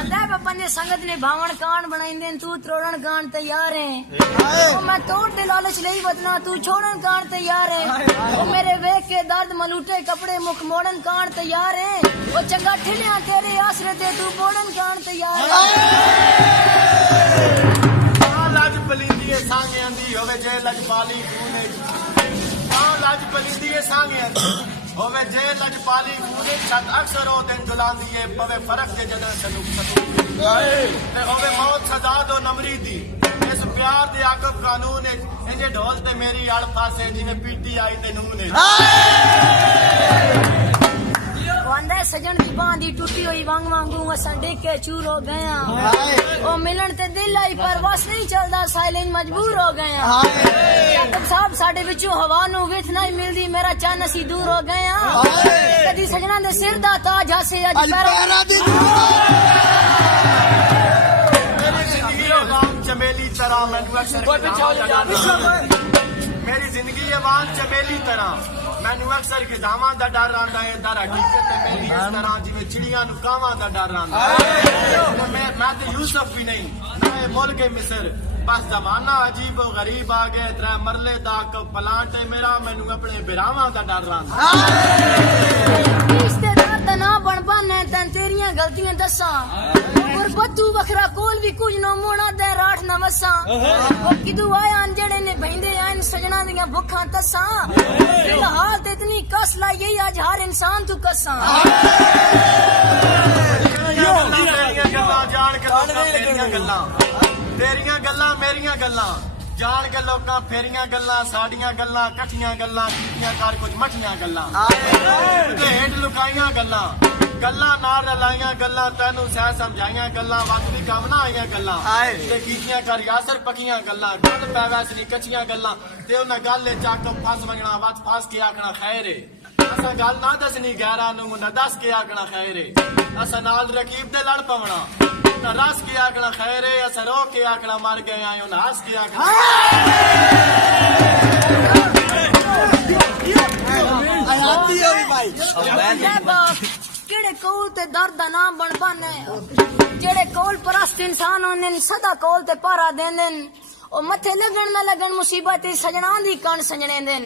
बंदे संगत ने भावण कान बनाइंदे तू त्रोड़न कान तैयार है ओ मैं तोड़ दे लालच लई बदना तू छोड़न कान तैयार है ओ मेरे वेख के दर्द मलूटे कपड़े मुख मोड़न कान तैयार है ओ चंगा ठिलिया तेरे आसरे ते तू बोड़न कान तैयार है लाज पलिंदी सांगे आंदी होवे जे लजपाली तूने लाज पलिंदी सांगे आंदी होवे जे लजपाली तूने छत अक्सर ओ दिन जुलांदी है पवे फर्क दे जदा सलूक सलूक ते होवे मौत सजा दो नमरी दी इस प्यार दे आकब कानून है इंजे ढोल ते मेरी आल फासे जिने पीटी आई ते नून है वंदे सजन दी बांधी टूटी हुई वांग वांगू असा देखे चूर हो गया ओ मिलन ते दिल आई पर बस नहीं चलदा साइलेंट मजबूर हो गया याकूब साहब साडे विचों हवा नु विथ नहीं मिलदी मेरा चन्न सी दूर हो गया कदी सजना दे सिर दा ताज हासे अज पैरा दी मेरी जिंदगी वांग चमेली तरह मैनू अक्सर मेरी जिंदगी वांग चमेली तरह मैनू अक्सर खिदावां दा डर आंदा है दर हकीकत मेरी इस तरह जिवें चिड़ियां नु कावां दा डर आंदा मैं ते यूसुफ भी नहीं मैं मुल्क मिस्र बस जमाना अजीब और गरीब आ गए त्रै मरले दा प्लांट है मेरा मैनू अपने बिरावां दा डर आंदा रिश्तेदार दा ना बन पाने तन तेरियां गलतियां दसा और बद्दू वखरा कोल भी कुछ न मोड़ा दे राठ न वसा ओ किदू आया जेड़े ने बहिंदे आइन सजना दियां भुखां तसा फिलहाल ते इतनी कस लाई यही आज हर इंसान तू कसा तेरियां गल्लां मेरियां गल्लां जान के लोकां फेरियां गल्लां साडियां गल्लां कठियां गल्लां कीतियां कर कुछ मठियां गल्लां ते हेठ लुकाइयां गल्लां गल्लां ना रलाइयां गल्लां तैनू सह समझाइयां गल्लां वक्त भी कम ना आइयां गल्लां ते कीतियां कर यासर पकियां गल्लां गल पै वैसनी कच्चियां गल्लां ते उन्हां गल चाक फस मंगना वत फस के आखना खैर असा गल ना दसनी गैरां नू ना दस के आखना खैर असा नाल रकीब दे लड़ पवना ना रस के आखना खैर असा रो के आखना मर गए आयो ना हस के आखना केड़े कौल ते दर्द दा नाम बन पाने जेड़े कौल परस्त इंसान होंदे सदा कौल ते पारा देंदे ओ मथे लगन ना लगन मुसीबत सजना दी कण सजने देन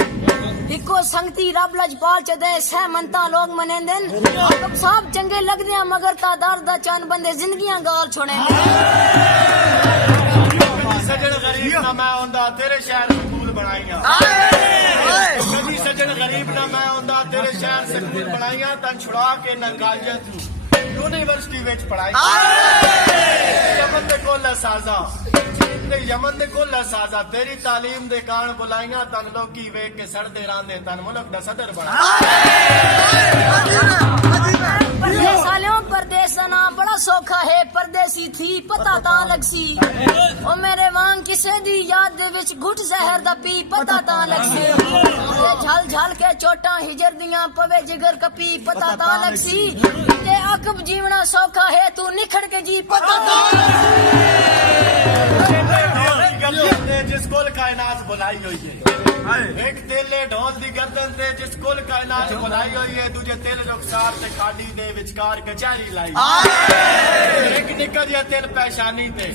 इको संगती रब लजपाल च दे सह मनता लोग मनेंदे आकब साहब चंगे लगदे मगर ता दर्द दा चन बंदे जिंदगियां गाल छोड़े सजन गरीब ना मैं होंदा तेरे शहर स्कूल बनाइयां कदी सजन गरीब ना मैं होंदा तेरे शहर स्कूल बनाइयां तन छुड़ा के नंगालियत यूनिवर्सिटी विच पढ़ाई यमन दे कोल साजा यमन दे कोल साजा तेरी तालीम दे कान बुलाइयां तन लोकी वेख के सड़दे रांदे तन मुल्क दा सदर बना सालों परदेस दा नाम बड़ा सौखा है परदेसी थी पता ता लगसी ओ मेरे वांग किसे दी याद दे विच घुट जहर दा पी पता ता लगसी झल झल के चोटां हिजर दियां पवे जिगर कपी पता ता लगसी ते अकब जीवना सौखा है तू निखड़ के जी पता ता जिस कुल कायनात बुलाई हुई है एक तेले ढोल दी गर्दन ते जिस कुल कायनात बुलाई हुई है दूजे तेल रुखसार ते खाड़ी दे विचकार कचहरी लाई एक निकल या तेल पेशानी ते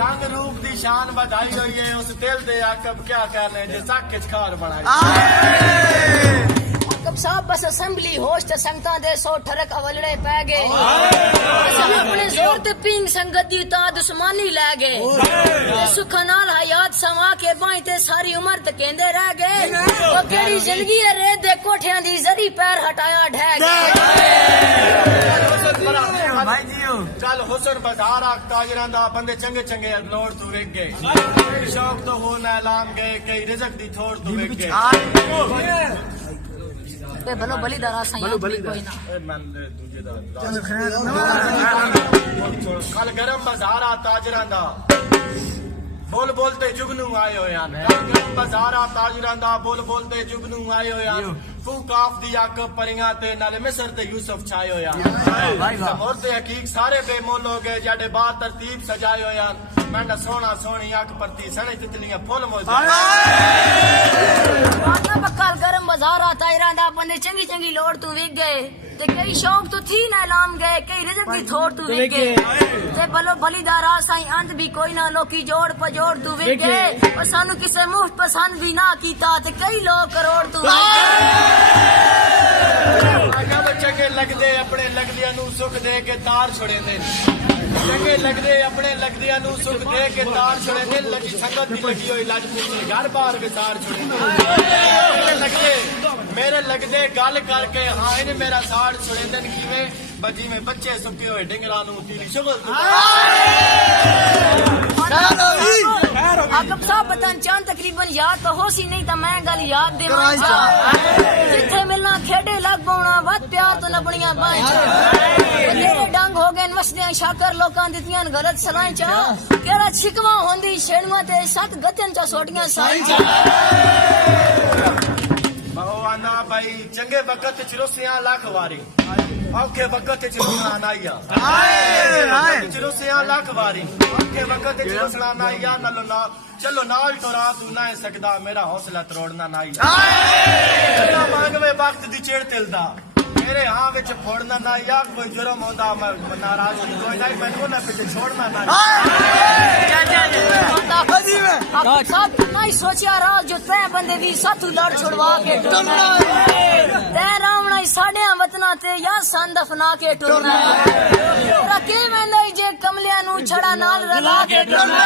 रंग रूप दी शान बढ़ाई हुई है उस तेल दे आकब क्या कहने जिस अख खार बनाई आकब साहब बस असेंबली होस्ट संगतां दे 100 ठरक अवलड़े पै गए अपने जोर ते पिंग संगत दी ता दुश्मनी लै गए सुख नाल हयात समा के बाई ते सारी उम्र तकेंदे रह गए ओ केड़ी जिंदगी है रेत दे कोठियां दी जरी पैर हटाया ढह भाई जियो चल हुसन बाजार आ काजरां दा बंदे चंगे चंगे लोड तू वेख गए शौक तो हो ना लाम गए कई रिज़्क दी थोड़ तू वेख गए ते भलो बली दा रासा कोई ना मन दूजे दा कल गरम बाजार आ ताजरां दा बोल बोलते जुगनू आए हो यान गरम बाजार आ ताजरां दा बोल बोलते जुगनू आए हो यान तू काफ दी याकूब परियां ते नाले मिस्र ते यूसुफ छाए होया और ते हकीक सारे बेमोल हो गए जाडे बा तरतीब सजाए होया मैं ना सोना सोनी अख परती सड़े तितलियां फुल मौज आका बक्कल गरम बाजार आता इरादा बंदे चंगी चंगी लोड़ तू विक गए ते कई शौक तो थी ना लाम गए कई रिजक दी थोड़ तू विक गए ते भलो भली दा रासाई अंत भी कोई ना लोकी जोड़ पजोड़ तू विक गए और सानू किसे मुफ्त पसंद भी ना कीता ते कई लोग करोड़ तू विक गए चंगे लगदे अपने लगदियां नू सुख दे के तार छुड़े दे चंगे लगदे अपने लगदियां नू सुख दे के तार छुड़े दे लगी संगत दी लगी होई लज पूछे घर बार के तार छुड़े मेरे लगदे गल करके हाँ इन्हें मेरा साड़ छुड़े दिन कीवे बजी में बच्चे सुके हुए डिंगरा नू तीरी शुगल आकब साहब बतान चांद तकरीबन याद तो हो सी नहीं तो मैं गल याद दे जिथे मिलना खेडे लग पाउना वत प्यार तो लबणियां बाएं तेरे डंग हो गए वसदे शाकर लोकां दित्तियां गलत सलाहां चा केड़ा छिकवा होंदी छेड़वा ते सत गतन चा सोटियां साईं चा भगवाना भाई चंगे वक्त चिरोसियां लाख वारी औखे वक्त चिरोसना नाइया चिरोसियां लाख वारी औखे वक्त चिरोसना नाइया नलो ना चलो नाल टोरा तू ना सकदा मेरा हौसला तरोड़ना नाइया मांगवे वक्त दी चेड़ तिलदा मेरे हाँ विच फोड़ना ना या कोई जुर्म होंदा मैं नाराज कोई नहीं मैनू ना पीछे छोड़ना ना सब नहीं सोचिया राज जो तै बंदे दी साथू लड़ छुड़वा के टुरना तै रावणा साढ़े वतना ते या सन दफना के टुरना तेरा के मैं ले जे कमलिया नू छड़ा नाल रला के टुरना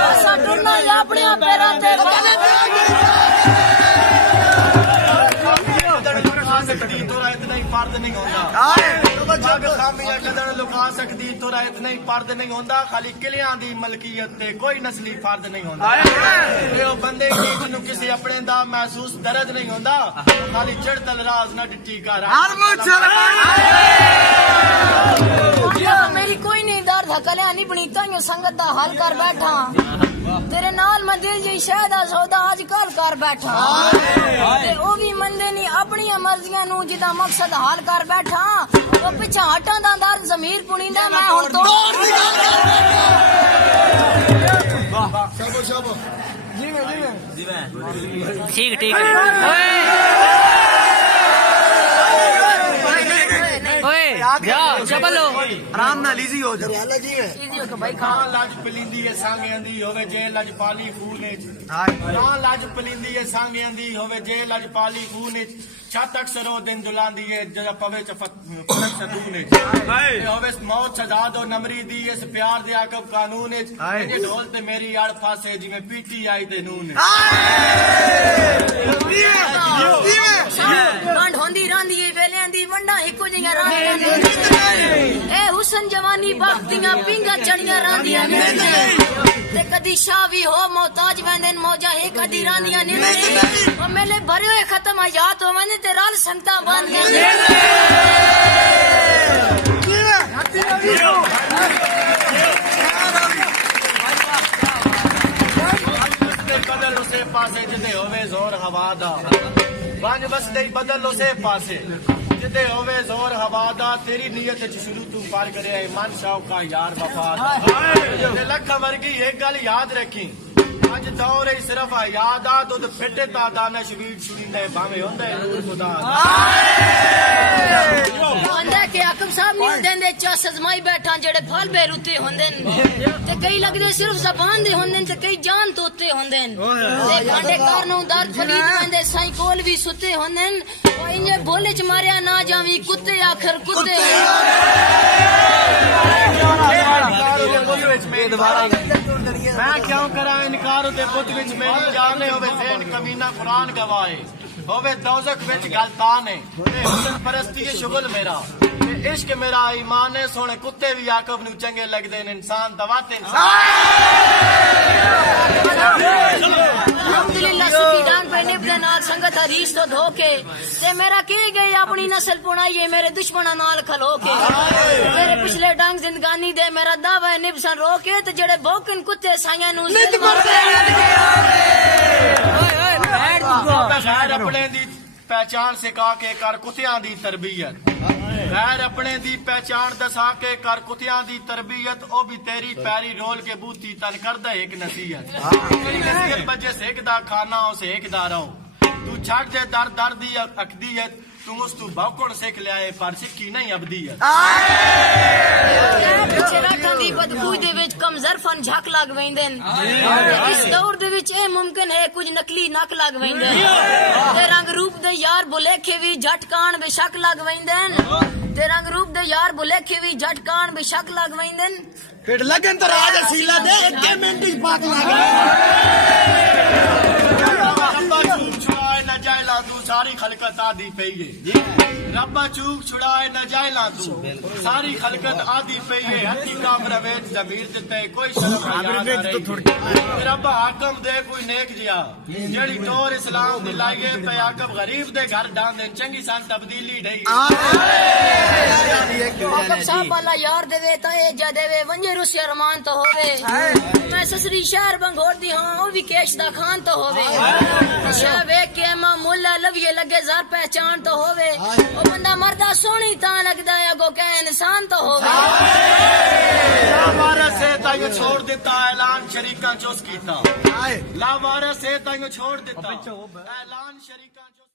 असा टुरना या अपने पैरां ते सकती तोरा इतना ही फर्द नहीं होता खामियां कदर लुका सकती तोरा इतना ही फर्द नहीं होता खाली किलियां दी मलकीयत ते कोई नस्ली फर्द नहीं होता बंदे जिन्हों किसी अपने दा महसूस दर्द नहीं होता खाली चढ़तल राज ना डिट्टी कर मेरी कोई नहीं दर्द हकलियां नहीं बनी ताइयों संगत दा हल कर बैठा तेरे नाल मैं दिल जी शायद सौदा आज कल कर बैठा ते ओ भी मंदे नहीं अपनी मर्जियां नू जिदा मकसद हाल कर बैठा वो पिछा हटा दा दर्द जमीर पुणींदा मैं हुन तो ठीक ठीक चलो आराम ना लीजी हो जा भाई खां लज पलिंदी है सांगियां दी होवे जे लज पाली खून खां लज पलिंदी है सांगियां दी होवे जे लज पाली खून छत अक्सर ओ दिन दुलांदी है जदा पवे च फरक सदून होवे मौत सजा दो नमरी दी इस प्यार दे आकब कानून ये ढोल ते मेरी आड़ फासे जिवें पीटी आई ते नून कांड होंदी रांदी वेलियां दी वंडा इको जियां रांदी ए हुसन जवानी बख्तियां पिंगा चढ़ियां रांदियां ते कदी शावी हो मोहताज वेंदन मौजा हे कदी रांदियां निवे ओ मेले भरे होए खत्म याद हो वने ते राल संगता बंद बदल उसे पासे जिदे होवे जोर हवा दा पंज बस दे बदल उसे पासे जिदे होवे जोर हवा दा तेरी नीयत च शुरू तू पार करे मन शौक का यार वफा दा लख वर्गी एक गल याद रखी अज दौर ही सिर्फ याद आ दुध फिटे ता दाना शबीर छुड़ींदे भावे होंदे नूर खुदा बंदा के आकम साहब नहीं देंदे चस अजमाई बैठा जेड़े फल बेरुते होंदे ते कई लगदे सिर्फ जबान दे होंदे ते कई जान तोते होंदे ते कांडे कारनों दर्द फरीद वेंदे साईं कोल भी सुते होंदे ओ इने बोले च मारिया ना जावी कुत्ते आखर कुत्ते मैं क्यों करा इनकार ते बुद्ध विच मेरी जान है होवे ज़हन कमीना कुरान गवाए होवे दोज़ख विच गल तान है ते हुस्न परस्ती है शुगल मेरा ते इश्क मेरा ईमान है सोने कुत्ते भी याकूब नू चंगे लगदे ने इंसान दवाते इंसान अल्हम्दुलिल्लाह सुखी दान पे निभदे नाल संगत हरीस तो धोके ते मेरा के गए अपनी नस्ल पुणाइए मेरे दुश्मना नाल खलो के मेरे पिछले डंग जिंदगानी दे मेरा दावा है निभसन रोके ते जेड़े भौकन कुत्ते साइयां नू अपने दी पहचान सिखा के कर कुत्तियां दी तरबियत गैर अपने दी पहचान दसा के कर कुत्तियां दी तरबियत ओ भी तेरी पैरी रोल के बूती तन कर दे एक नसीहत तेरी नसीहत बजे सेकदा खाना ओ सेकदा रहो तू छड़ दे दर दर दी अकदीयत तू उस तू भौकण सिख लिया पर सिक्खी नहीं अबदीयत चिरागां दी बदबू दे विच कम ज़रफन झक लग वेंदे इस दौर दे विच ए मुमकिन है कुछ नकली नक लग वेंदे ते रंग रूप दे यार बुलेखे भी झटकान बेशक लग वेंदे ते रंग रूप दे यार बुलेखे भी झटकान बेशक लग वेंदे फिर लगन तो राज सीला दे एक मिनट ही पाक लागे रब्बा चूक छुड़ाए न जायला तू सारी खलकत आदि पई है रब्बा चूक छुड़ाए न जायला तू सारी खलकत आदि पई है हथी काम रवेद जमीर देते कोई शर्म रब्बा हाकम दे कोई नेक जिया जेड़ी टोर इस्लाम दिलाइए पे आकब गरीब दे घर डाल दे चंगी सन तब्दीली ढई आकब साहब वाला यार देवे ता ए जा देवे वंजे रुसिया रमान तो होवे मैं ससरी शहर बंगोर दी हां ओ भी केश दा खान तो होवे शहवे के मुल्ला लविए लगे जार पहचान तो होवे ओ बंदा मरदा सोनी ता लगदा है गो के इंसान तो होवे लावारस से ताइयो छोड़ देता ऐलान शरीका चोस कीता लावारस से ताइयो छोड़ देता ऐलान शरीका